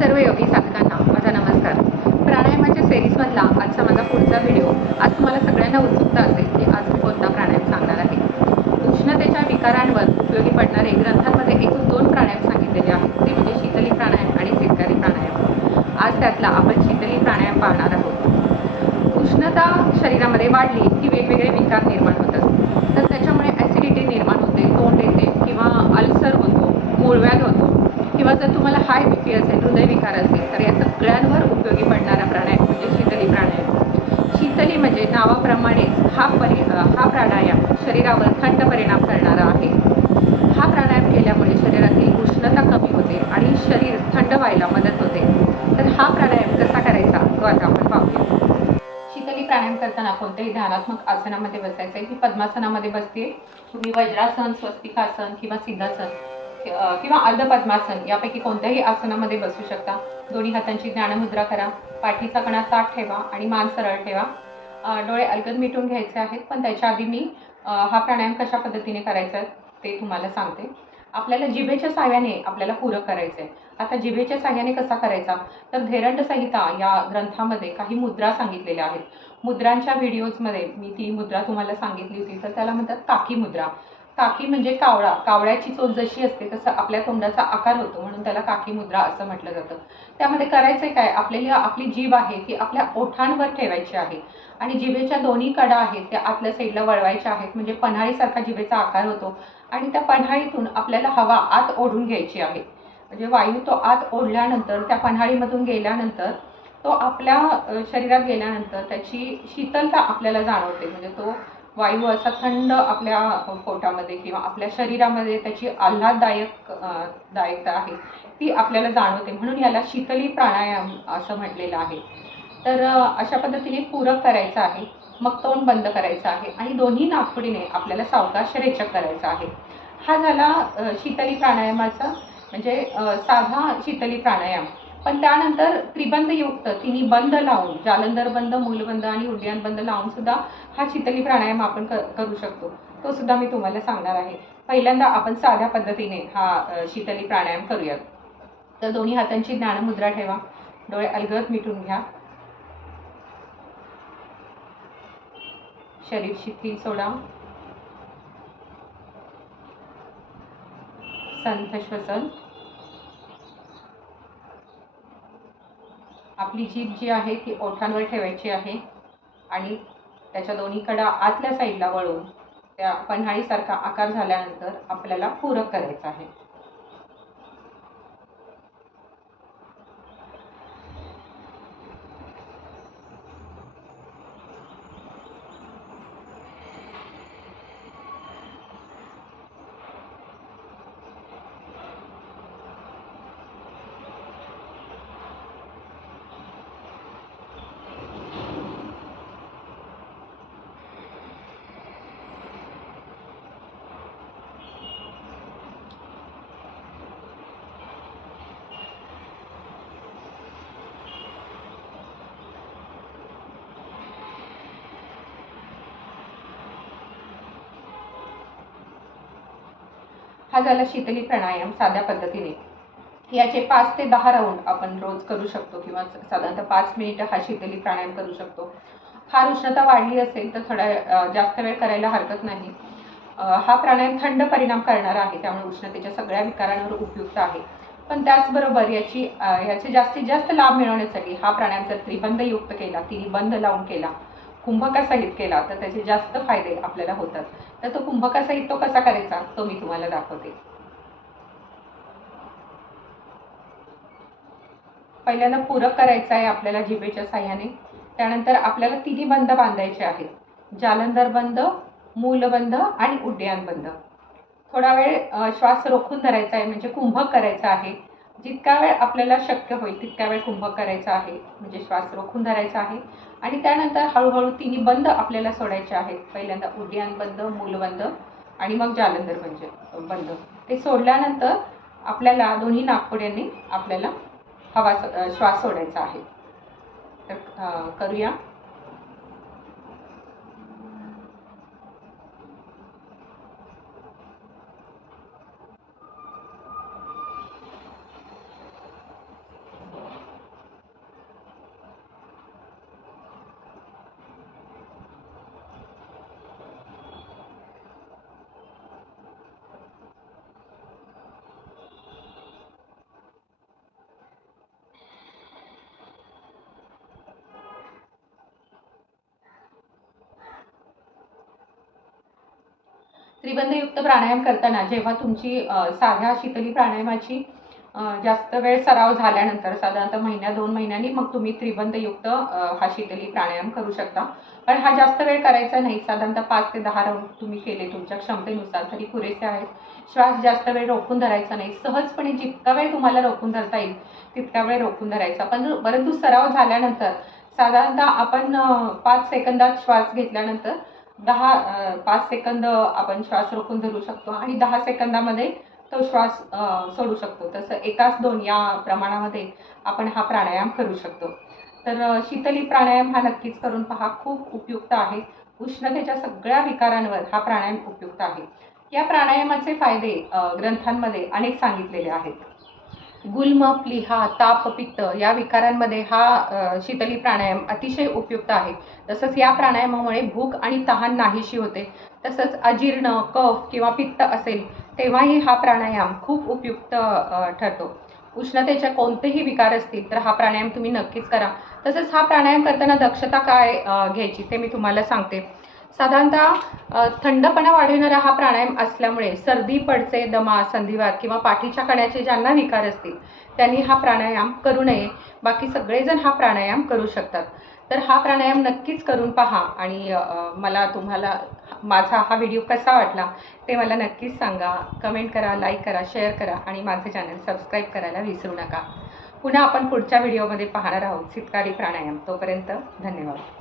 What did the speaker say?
सर्व योगी साधकांना माझा नमस्कार. प्राणायामाच्या सेरीजमधला आजचा माझा पुढचा व्हिडिओ आज तुम्हाला सगळ्यांना उत्सुकता असेल की आज मी कोणता प्राणायाम सांगणार आहे. उष्णतेच्या विकारांवर उपयोगी पडणारे ग्रंथांमध्ये एकूण दोन प्राणायाम सांगितलेले आहेत. ते म्हणजे शीतली प्राणायाम आणि शीतकारी प्राणायाम. आज त्यातला आपण शीतली प्राणायाम पाहणार आहोत. उष्णता शरीरामध्ये वाढली की वेगवेगळे विकार निर्माण होतात. तर त्याच्यामुळे ॲसिडिटी निर्माण होते तोंड येते किंवा अल्सर होतो मुळव्याध होतो. जर तुम्हाला हाय बी पी असेल हृदयविकार असेल तर या सगळ्यांवर उपयोगी पडणारा प्राणायाम म्हणजे शीतली प्राणायाम. शीतली म्हणजे नावाप्रमाणेच हा परि हा प्राणायाम शरीरावर थंड परिणाम करणारा आहे. हा प्राणायाम केल्यामुळे शरीरातील उष्णता कमी होते आणि शरीर थंड व्हायला मदत होते. तर हा प्राणायाम कसा करायचा? तो आता आपण पाहूया. शीतली प्राणायाम करताना कोणत्याही ध्यानात्मक आसनामध्ये बसायचं आहे. मी पद्मासनामध्ये बसते. तुम्ही वज्रासन स्वस्तिकासन किंवा सिद्धासन किंवा अर्ध पद्मासन यापैकी कोणत्याही आसनामध्ये बसू शकता. दोन्ही हातांची ज्ञानमुद्रा करा. पाठीचा कणा ताठ ठेवा आणि मान सरळ ठेवा. डोळे अलगद मिटून घ्यायचे आहेत पण त्याच्या आधी मी हा प्राणायाम कशा पद्धतीने करायचा आहे ते तुम्हाला सांगते. आपल्याला जिभेच्या साह्याने आपल्याला पूरक करायचं आहे आता जिभेच्या साह्याने कसा करायचा? तर धेरंड संहिता या ग्रंथामध्ये काही मुद्रा सांगितलेल्या आहेत. मुद्रांच्या व्हिडिओजमध्ये मी ती मुद्रा तुम्हाला सांगितली होती तर त्याला म्हणतात काकी मुद्रा. काकी म्हणजे कावळा. कावळ्याची चोच जशी असते तसं आपल्या तोंडाचा आकार होतो म्हणून त्याला काकी मुद्रा असं म्हटलं जातं. त्यामध्ये करायचं काय? आपल्याला आपली जीभ आहे ती आपल्या ओठांवर ठेवायची आहे. आणि जिभेच्या दोन्ही कडा आहेत त्या आतल्या साईडला वळवायच्या आहेत. म्हणजे पन्हाळीसारखा जिभेचा आकार होतो. आणि त्या पन्हाळीतून आपल्याला हवा आत ओढून घ्यायची आहे. म्हणजे वायू तो आत ओढल्यानंतर त्या पन्हाळीमधून गेल्यानंतर तो आपल्या शरीरात गेल्यानंतर त्याची शीतलता आपल्याला जाणवते. म्हणजे तो वायू असा थंड आपल्या पोटामध्ये किंवा आपल्या शरीरामध्ये त्याची आल्हाददायक दायकता आहे ती आपल्याला जाणवते. म्हणून याला शीतली प्राणायाम असं म्हटलेलं आहे. तर अशा पद्धतीने पूरक करायचं आहे मग तोंड बंद करायचं आहे आणि दोन्ही नागपुडीने आपल्याला सावकाश रेचक करायचा आहे. हा झाला शीतली प्राणायामाचा म्हणजे साधा शीतली प्राणायाम. पण त्यानंतर त्रिबंधयुक्त तिन्ही बंद लावून जालंधर बंद मूलबंद आणि उड्डाण बंद लावून सुद्धा हा शीतली प्राणायाम आपण करू शकतो. तो सुद्धा मी तुम्हाला सांगणार आहे. पहिल्यांदा आपण साध्या पद्धतीने हा शीतली प्राणायाम करूयात. तर दोन्ही हातांची ज्ञानमुद्रा ठेवा. डोळे अलगद मिटून घ्या. शरीर शिथिल सोडा. संत श्वसन. आपली जीभ जी आहे ती ओठांवर ठेवायची आहे आणि त्याच्या दोन्हीकडं आतल्या साईडला वळून त्या पन्हाळीसारखा आकार झाल्यानंतर आपल्याला पूरक करायचं आहे. हा झाला शीतली प्राणायाम साध्या पद्धतीने. याचे पाच ते दहा राऊंड आपण रोज करू शकतो किंवा साधारणतः पाच मिनिटं हा शीतली प्राणायाम करू शकतो. फार उष्णता वाढली असेल तर थोडा जास्त वेळ करायला हरकत नाही. हा प्राणायाम थंड परिणाम करणारा आहे त्यामुळे उष्णतेच्या सगळ्या विकारांवर उपयुक्त आहे. पण त्याचबरोबर याची याचे जास्तीत जास्त लाभ मिळवण्यासाठी हा प्राणायाम जर त्रिबंधयुक्त केला तिन्ही बंद लावून केला कुंभकासहित केला तर त्याचे जास्त फायदे आपल्याला होतात. तर तो कुंभकासहित तो कसा करायचा? तो मी तुम्हाला दाखवते. पहिल्यांदा पूरक करायचं आहे आपल्याला जिभेच्या साह्याने. त्यानंतर आपल्याला तिन्ही बंद बांधायचे आहेत. जालंधर बंद मूलबंध आणि उड्डयान बंद थोडा वेळ श्वास रोखून धरायचा आहे म्हणजे कुंभक करायचा आहे. जितका वेळ आपल्याला शक्य होईल तितका वेळ कुंभ करायचा आहे म्हणजे श्वास रोखून धरायचा आहे. आणि त्यानंतर हळूहळू तिन्ही बंद आपल्याला सोडायचे आहेत. पहिल्यांदा उड्डाण बंद मूलबंद आणि मग जालंधर म्हणजे बंद. ते सोडल्यानंतर आपल्याला दोन्ही नागपुड्यांनी आपल्याला हवा स- श्वास सोडायचा आहे. तर करूया. त्रिबंधयुक्त प्राणायाम करताना जेव्हा तुमची साध्या शीतली प्राणायामाची जास्त वेळ सराव झाल्यानंतर साधारणतः महिन्या दोन महिन्यांनी मग तुम्ही त्रिबंधयुक्त हा शीतली प्राणायाम करू शकता. पण हा जास्त वेळ करायचा नाही. साधारणतः पाच ते दहा राऊंड तुम्ही केले तुमच्या क्षमतेनुसार तरी पुरेसे आहेत. श्वास जास्त वेळ रोखून धरायचा नाही. सहजपणे जितका वेळ तुम्हाला रोखून धरता येईल तितका वेळ रोखून धरायचा. पण परंतु सराव झाल्यानंतर साधारणतः आपण पाच सेकंदात श्वास घेतल्यानंतर दहा पाच सेकंद आपण श्वास रोखून धरू शकतो आणि दहा सेकंदामध्ये तो श्वास सोडू शकतो. तसं एकाच दोन या प्रमाणामध्ये आपण हा प्राणायाम करू शकतो. तर शीतली प्राणायाम हा नक्कीच करून पहा. खूप उपयुक्त आहे. उष्णतेच्या सगळ्या विकारांवर हा प्राणायाम उपयुक्त आहे. या प्राणायामाचे फायदे ग्रंथांमध्ये अनेक सांगितलेले आहेत. गुल्म प्लिहा ताप पित्त या विकारांमध्ये हा शीतली प्राणायाम अतिशय उपयुक्त आहे. तसंच या प्राणायामामुळे भूक आणि तहान नाहीशी होते. तसंच अजीर्ण कफ किंवा पित्त असेल तेव्हाही हा प्राणायाम खूप उपयुक्त ठरतो. उष्णतेच्या कोणतेही विकार असतील तर हा प्राणायाम तुम्ही नक्कीच करा. तसंच हा प्राणायाम करताना दक्षता काय घ्यायची ते मी तुम्हाला सांगते. साधारणतः थंडपणा वाढवणारा हा प्राणायाम असल्यामुळे सर्दी पडसे दमा संधिवात किंवा पाठीच्या कण्याचे ज्यांना विकार असतील त्यांनी हा प्राणायाम करू नये. बाकी सगळेजण हा प्राणायाम करू शकतात. तर हा प्राणायाम नक्कीच करून पहा आणि मला तुम्हाला माझा हा व्हिडिओ कसा वाटला ते मला नक्कीच सांगा. कमेंट करा लाईक करा शेअर करा आणि माझे चॅनल सबस्क्राईब करायला विसरू नका. पुन्हा आपण पुढच्या व्हिडिओमध्ये पाहणार आहोत शितकारी प्राणायाम. तोपर्यंत धन्यवाद.